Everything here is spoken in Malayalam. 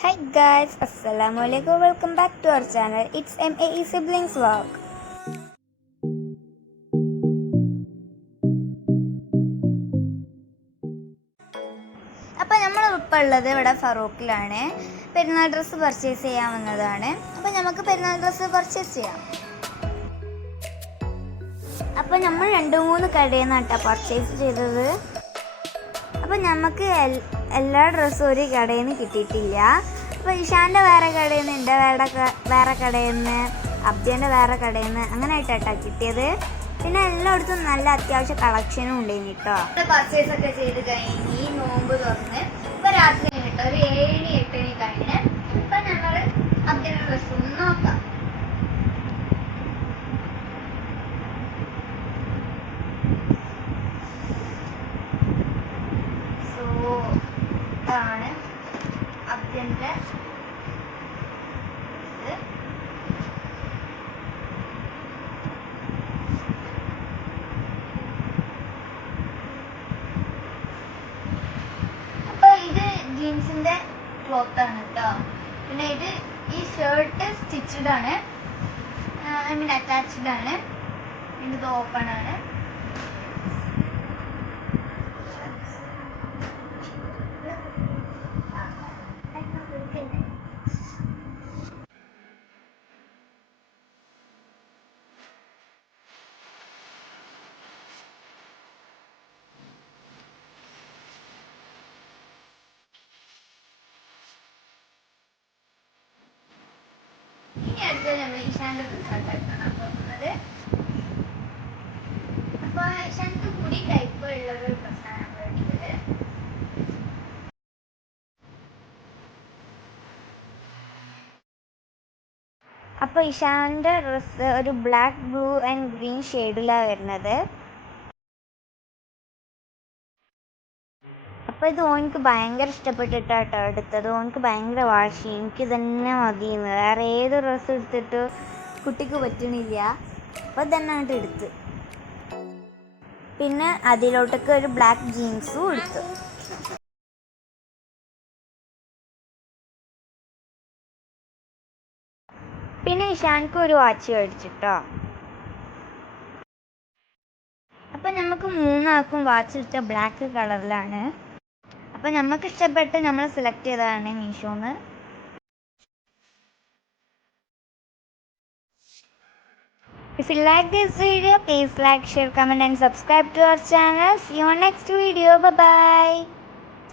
Hi guys, Assalamualaikum. Welcome back to our channel. It's MAE Siblings Vlog. അപ്പോൾ നമ്മൾ ഇപ്പോൾ ഉള്ളത് ഇവിടെ ഫറൂഖിലാണ്. പെരുന്നാൾ ഡ്രസ്സ് പർച്ചേസ് ചെയ്യാൻ വന്നതാണ്. അപ്പോൾ നമുക്ക് പെരുന്നാൾ ഡ്രസ്സ് പർച്ചേസ് ചെയ്യാം. അപ്പോൾ നമ്മൾ 2-3 കടയിൽ നിന്നാണ് പർച്ചേസ് ചെയ്തത്. അപ്പോൾ നമുക്ക് എല്ലാ ഡ്രസ്സും ഒരു കടയിൽ നിന്ന് കിട്ടിയിട്ടില്ല. അപ്പോൾ ഇഷാൻ്റെ വേറെ കടയിൽ നിന്ന്, എൻ്റെ വേറെ കടയിൽ നിന്ന്, അബ്ജൻ്റെ വേറെ കടയിൽ നിന്ന് അങ്ങനെ ആയിട്ടാണ് കിട്ടിയത്. പിന്നെ എല്ലായിടത്തും നല്ല അത്യാവശ്യം കളക്ഷനും ഉണ്ടായിരുന്നു കേട്ടോ. പർച്ചേസ് ഒക്കെ ചെയ്ത് കഴിഞ്ഞ് നോമ്പ് തുറന്ന് ഇപ്പോൾ രാത്രി കേട്ടോ ഒരു 7-8 കഴിഞ്ഞ് ഇപ്പം ഞങ്ങൾ അബ്ജൻ്റെ ഡ്രസ്സ് ഒന്ന് നോക്കാം. ഇതാണ് അബ്ജൻ്റെ ജീൻസിന്റെ ക്ലോത്ത് ആണ് കേട്ടോ. പിന്നെ ഈ ഷർട്ട് സ്റ്റിച്ചഡ് ആണ്, ഐ മീൻ അറ്റാച്ച്ഡ് ആണ്. ഇത് ഓപ്പൺ ആണ്. ഇനി അടുത്ത് നമ്മൾ ഇഷാന്റെ ഡ്രസ്സായിട്ടാണ് പോകുന്നത്. അപ്പോൾ ഇഷാന്റെ കൂടി ടൈപ്പ് ഉള്ളത് ഡ്രസ്സാണ് നമ്മൾ എടുത്തത്. അപ്പോൾ ഇഷാന്റെ ഡ്രസ്സ് ഒരു ബ്ലാക്ക്, ബ്ലൂ ആൻഡ് ഗ്രീൻ ഷെയ്ഡിലാണ് വരുന്നത്. അപ്പോൾ ഇത് ഓനിക്ക് ഭയങ്കര ഇഷ്ടപ്പെട്ടിട്ടാട്ടോ എടുത്തത്. ഓനിക്ക് ഭയങ്കര വാശി, എനിക്ക് തന്നെ മതിയെന്ന്. വേറെ ഏത് ഡ്രസ്സ് എടുത്തിട്ട് കുട്ടിക്ക് പറ്റണില്ല. അപ്പോൾ തന്നെ അങ്ങോട്ട് എടുത്ത്. പിന്നെ അതിലോട്ടൊക്കെ ഒരു ബ്ലാക്ക് ജീൻസും എടുത്തു. പിന്നെ ഇഷാൻക്ക് ഒരു വാച്ച് മേടിച്ചിട്ടോ. അപ്പം നമുക്ക് 3 വാച്ച് എടുത്ത ബ്ലാക്ക് കളറിലാണ്. അപ്പോൾ നമുക്ക് ഇഷ്ടപ്പെട്ട് നമ്മൾ സെലക്ട് ചെയ്തതാണ് മീഷോന്ന്. If you like this video, please like, share, comment and subscribe to our channel. See you on next video. Bye bye.